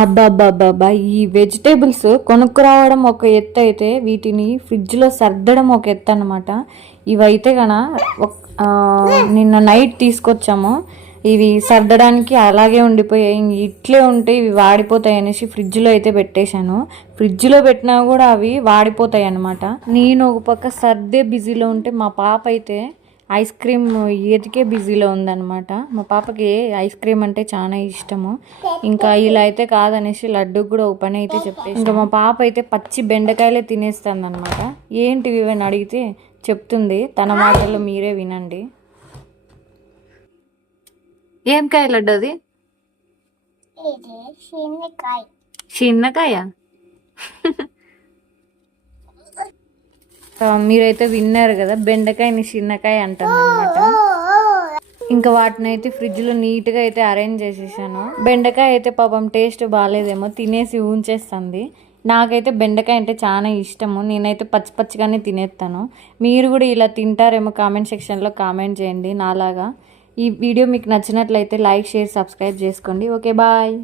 అబ్బాబ్బాబ్బా, ఈ వెజిటేబుల్స్ కొనుక్కురావడం ఒక ఎత్తు అయితే వీటిని ఫ్రిడ్జ్లో సర్దడం ఒక ఎత్తు అనమాట. ఇవైతే కన నిన్న నైట్ తీసుకొచ్చాము. ఇవి సర్దడానికి అలాగే ఉండిపోయాయి. ఇట్లే ఉంటే ఇవి వాడిపోతాయి అనేసి ఫ్రిడ్జ్లో అయితే పెట్టేశాను. ఫ్రిడ్జ్లో పెట్టినా కూడా అవి వాడిపోతాయి అనమాట. నేను ఒక పక్క సర్దే బిజీలో ఉంటే మా పాప అయితే ఐస్ క్రీమ్ ఎతికే బిజీలో ఉందన్నమాట. మా పాపకి ఐస్ క్రీమ్ అంటే చాలా ఇష్టము. ఇంకా ఇలా అయితే కాదనేసి లడ్డూకి కూడా ఒక పని అయితే చెప్పేసి ఇంకా మా పాప అయితే పచ్చి బెండకాయలే తినేస్తుంది అనమాట. ఏంటివి అని అడిగితే చెప్తుంది. తన మాటలు మీరే వినండి. ఏం కాయ లడ్డు అది? చిన్నకాయ. మీరైతే విన్నారు కదా, బెండకాయని చిన్నకాయ అంటాను అనమాట. ఇంకా వాటిని అయితే ఫ్రిడ్జ్లో నీట్గా అయితే అరేంజ్ చేసేసాను. బెండకాయ అయితే పాపం టేస్ట్ బాగాలేదేమో తినేసి ఉంచేస్తుంది. నాకైతే బెండకాయ అంటే చాలా ఇష్టము. నేనైతే పచ్చి పచ్చిగానే తినేస్తాను. మీరు కూడా ఇలా తింటారేమో కామెంట్ సెక్షన్లో కామెంట్ చేయండి నాలాగా. ఈ వీడియో మీకు నచ్చినట్లయితే లైక్, షేర్, సబ్స్క్రైబ్ చేసుకోండి. Okay, bye.